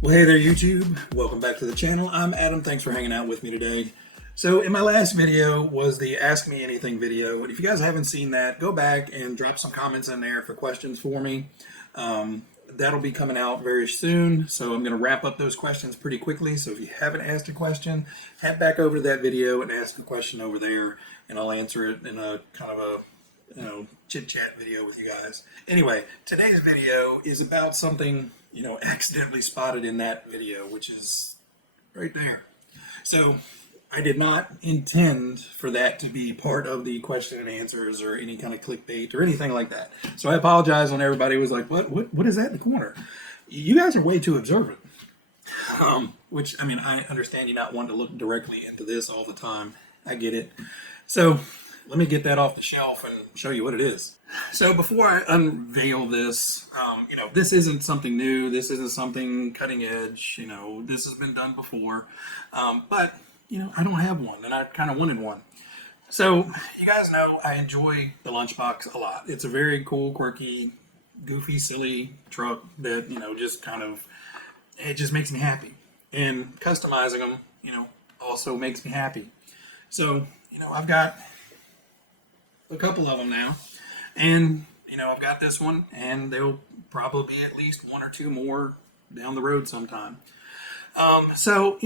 Well, hey there, YouTube. Welcome back to the channel. I'm Adam. Thanks for hanging out with me today. So, in my last video was the Ask Me Anything video. And if you guys haven't seen that, go back and drop some comments in there for questions for me. That'll be coming out very soon. So, I'm going to wrap up those questions pretty quickly. So, if you haven't asked a question, head back over to that video and ask a question over there, and I'll answer it in a kind of a chit chat video with you guys. Anyway, today's video is about something accidentally spotted in that video, which is right there. So I did not intend for that to be part of the question and answers or any kind of clickbait or anything like that. So I apologize when everybody was like, what is that in the corner? You guys are way too observant. Which, I mean, I understand you not wanting to look directly into this all the time. I get it. So let me get that off the shelf and show you what it is. So before I unveil this, this isn't something new. This isn't something cutting edge. This has been done before. But I don't have one, and I kind of wanted one. So you guys know I enjoy the Lunchbox a lot. It's a very cool, quirky, goofy, silly truck that, just kind of, it just makes me happy. And customizing them, also makes me happy. So, I've got a couple of them now, and I've got this one, and there'll probably be at least one or two more down the road sometime. So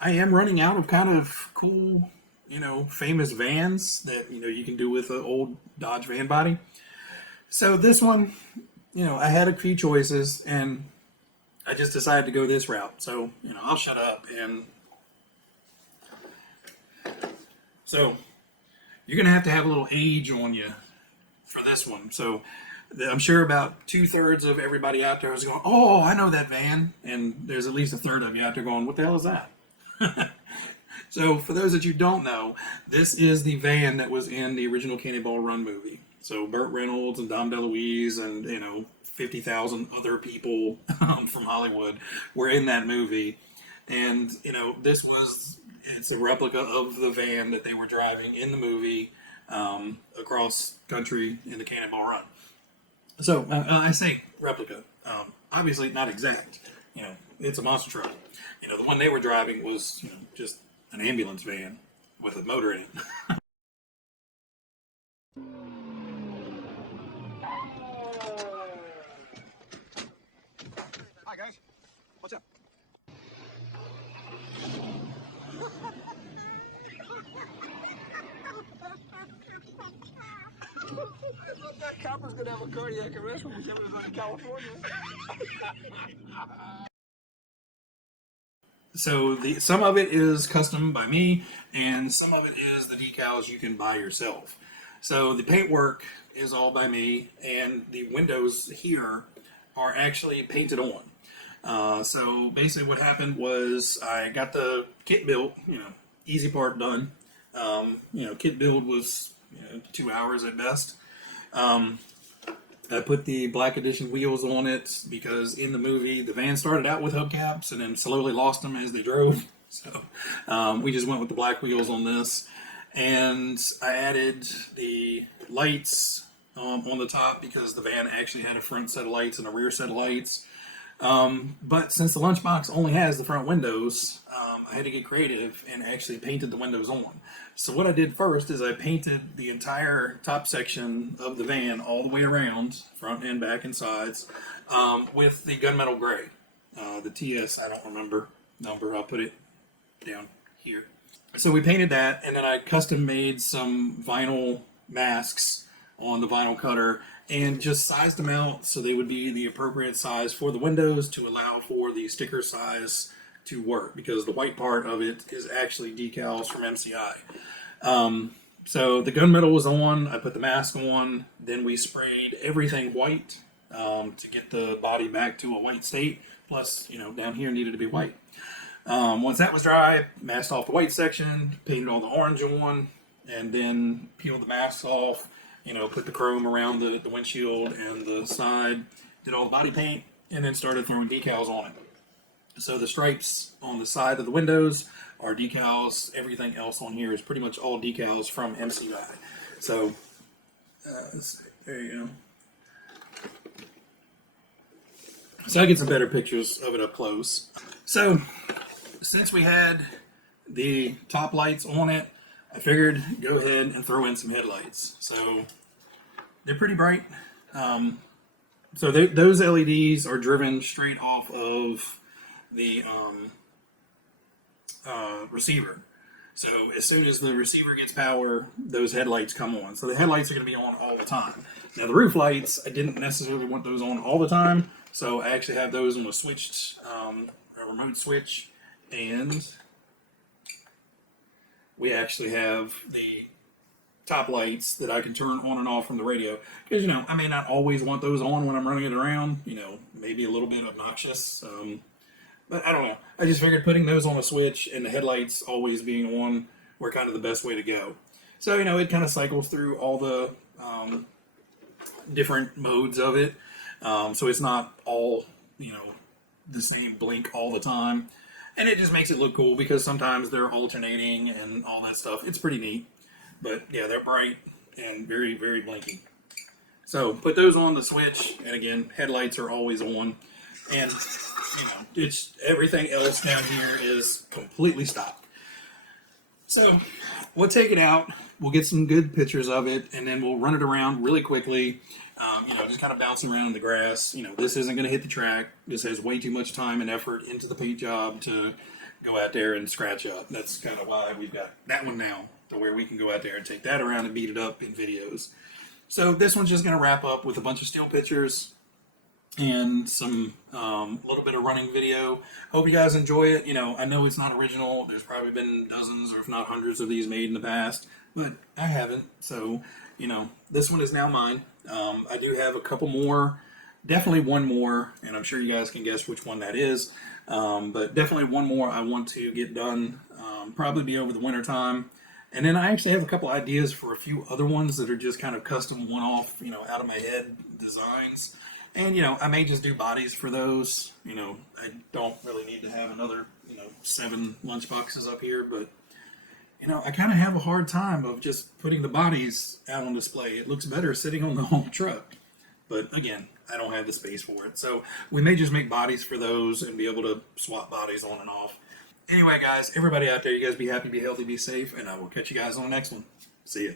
I am running out of kind of cool, famous vans that you can do with an old Dodge van body. So this one, I had a few choices, and I just decided to go this route. So I'll shut up. And so you're going to have a little age on you for this one. So I'm sure about 2/3 of everybody out there is going, oh, I know that van. And there's at least a third of you out there going, what the hell is that? So for those that you don't know, this is the van that was in the original Cannonball Run movie. So Burt Reynolds and Dom DeLuise and, 50,000 other people from Hollywood were in that movie. And, it's a replica of the van that they were driving in the movie across country in the Cannonball Run. So I say replica. Obviously not exact. It's a monster truck. The one they were driving was just an ambulance van with a motor in it. Hi guys, what's up? I thought that copper's gonna have a cardiac arrest when we come to California. So some of it is custom by me, and some of it is the decals you can buy yourself. So the paintwork is all by me, and the windows here are actually painted on. So basically what happened was I got the kit built, easy part done. Kit build was 2 hours at best. I put the Black Edition wheels on it because in the movie the van started out with hubcaps and then slowly lost them as they drove. So we just went with the black wheels on this, and I added the lights on the top because the van actually had a front set of lights and a rear set of lights. But since the Lunchbox only has the front windows, I had to get creative and actually painted the windows on. So what I did first is I painted the entire top section of the van all the way around, front and back and sides, with the gunmetal gray. The TS, I don't remember number, I'll put it down here. So we painted that, and then I custom made some vinyl masks on the vinyl cutter and just sized them out so they would be the appropriate size for the windows to allow for the sticker size to work, because the white part of it is actually decals from MCI. So the gunmetal was on, I put the mask on, then we sprayed everything white to get the body back to a white state, plus, down here needed to be white. Once that was dry, masked off the white section, painted all the orange on, and then peeled the masks off, put the chrome around the windshield and the side, did all the body paint, and then started throwing decals on it. So the stripes on the side of the windows are decals. Everything else on here is pretty much all decals from MCI. So there you go. so I get some better pictures of it up close. So since we had the top lights on it, I figured go ahead and throw in some headlights. So they're pretty bright. So those LEDs are driven straight off of the receiver. So as soon as the receiver gets power, those headlights come on. So the headlights are going to be on all the time. Now the roof lights, I didn't necessarily want those on all the time, so I actually have those on a switched, a remote switch, and we actually have the top lights that I can turn on and off from the radio. Because, you know, I may not always want those on when I'm running it around, you know, maybe a little bit obnoxious. But I don't know. I just figured putting those on a switch and the headlights always being on were kind of the best way to go. So, you know, it kind of cycles through all the different modes of it. So it's not all, you know, the same blink all the time. And it just makes it look cool because sometimes they're alternating and all that stuff. It's pretty neat. But yeah, they're bright and very, very blinky. So put those on the switch. And again, headlights are always on. And, you know, it's everything else down here is completely stopped. So we'll take it out. We'll get some good pictures of it, and then we'll run it around really quickly. You know, just kind of bouncing around in the grass. You know, this isn't going to hit the track. This has way too much time and effort into the paint job to go out there and scratch up. That's kind of why we've got that one now, to where we can go out there and take that around and beat it up in videos. So this one's just going to wrap up with a bunch of still pictures and some little bit of running video. Hope you guys enjoy it. You know, I know it's not original. There's probably been dozens or if not hundreds of these made in the past, but I haven't. So, you know, this one is now mine. I do have a couple more, definitely one more, and I'm sure you guys can guess which one that is. But definitely one more I want to get done, probably be over the winter time. And then I actually have a couple ideas for a few other ones that are just kind of custom one-off, you know, out of my head designs. And, you know, I may just do bodies for those. You know, I don't really need to have another, you know, 7 lunch boxes up here. But, you know, I kind of have a hard time of just putting the bodies out on display. It looks better sitting on the whole truck. But, again, I don't have the space for it. So we may just make bodies for those and be able to swap bodies on and off. Anyway, guys, everybody out there, you guys be happy, be healthy, be safe. And I will catch you guys on the next one. See ya.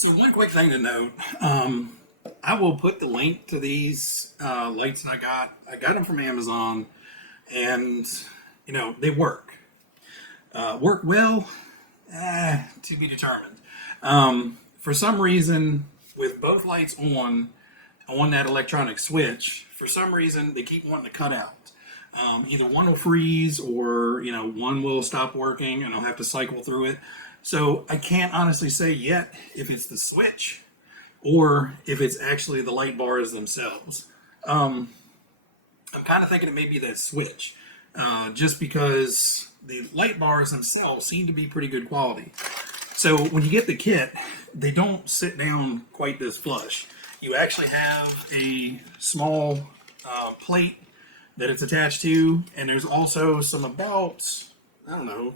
So one quick thing to note, I will put the link to these lights that I got. I got them from Amazon, and you know they work. Work well, to be determined. For some reason, with both lights on that electronic switch, for some reason they keep wanting to cut out. Either one will freeze, or you know, one will stop working, and I'll have to cycle through it. So I can't honestly say yet if it's the switch or if it's actually the light bars themselves. I'm kind of thinking it may be that switch, just because the light bars themselves seem to be pretty good quality. So when you get the kit, they don't sit down quite this flush. You actually have a small plate that it's attached to, and there's also some about, I don't know,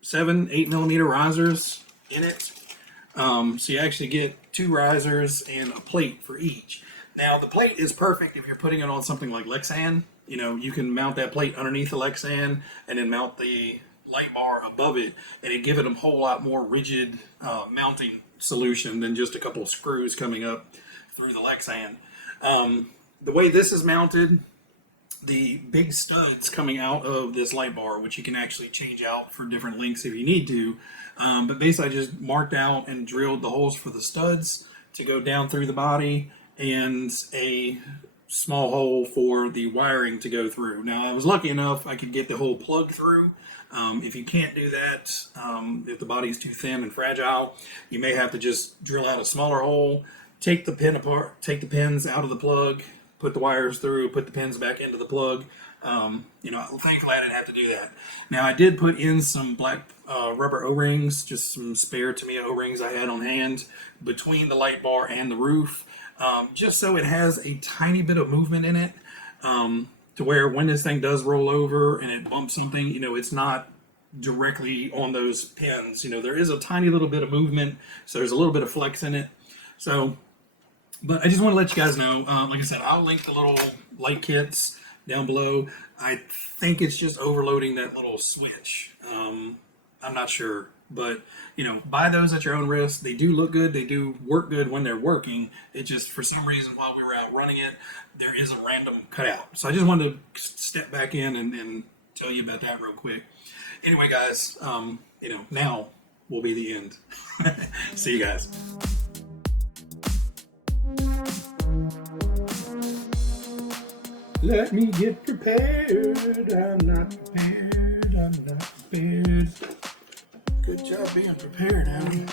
7-8 millimeter risers in it. So you actually get 2 risers and a plate for each. Now the plate is perfect if you're putting it on something like Lexan. You know, you can mount that plate underneath the Lexan and then mount the light bar above it, and it give it a whole lot more rigid mounting solution than just a couple of screws coming up through the Lexan. The way this is mounted, the big studs coming out of this light bar, which you can actually change out for different lengths if you need to. But basically I just marked out and drilled the holes for the studs to go down through the body, and a small hole for the wiring to go through. Now I was lucky enough I could get the whole plug through. If you can't do that, if the body's too thin and fragile, you may have to just drill out a smaller hole, take the pin apart, take the pins out of the plug, put the wires through, put the pins back into the plug. You know, thankfully I didn't have to do that. Now I did put in some black rubber O-rings, just some spare Tamiya O-rings I had on hand between the light bar and the roof, just so it has a tiny bit of movement in it, to where when this thing does roll over and it bumps something, you know, it's not directly on those pins. You know, there is a tiny little bit of movement, so there's a little bit of flex in it. So, but I just want to let you guys know, like I said, I'll link the little light kits down below. I think it's just overloading that little switch. I'm not sure, but you know, buy those at your own risk. They do look good. They do work good when they're working. It just, for some reason, while we were out running it, there is a random cutout. So I just wanted to step back in and tell you about that real quick. Anyway, guys, you know, now will be the end. See you guys. Let me get prepared. I'm not prepared. I'm not prepared. Good job being prepared, Addam.